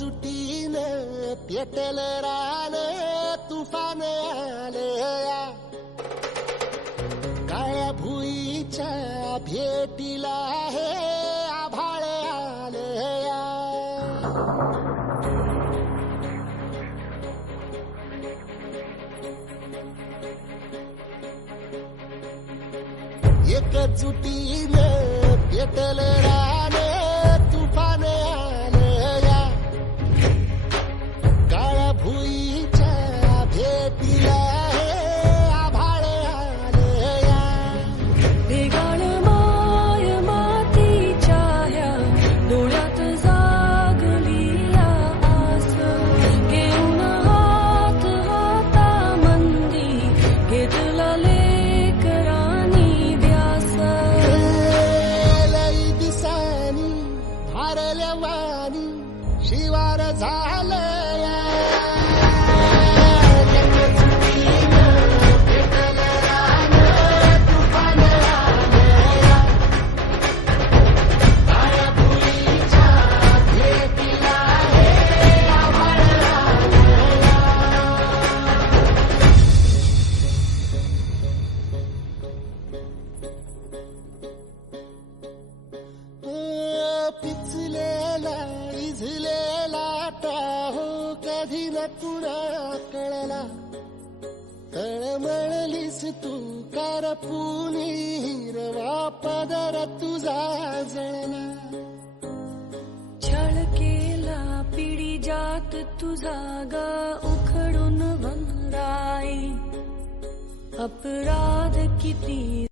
एकजुटीनं पेटलं रान तुफान आलया काळ्या भुईच्या भेटीला हे आभाळ आलया एकजुटीनं पेटलं रान तुफान आलया काळ्या भुईच्या भेटीला हे आभाळ आलया वेगाळ माय मातीच्या ह्या डोळ्यात जागली या आस घेऊन हात हातामंदी घेतला लेकरांनी ध्यास लई दिसानी भारल्या वाणी शिवार झालया पिचलेला इझलेला टाहो कधी न कुणा कळला तळमळलीस तू कारपुनी हिरवा पदर तुझा जळला छळ केला पिढी जात तुझा ग उखडून वंराई अपराध किती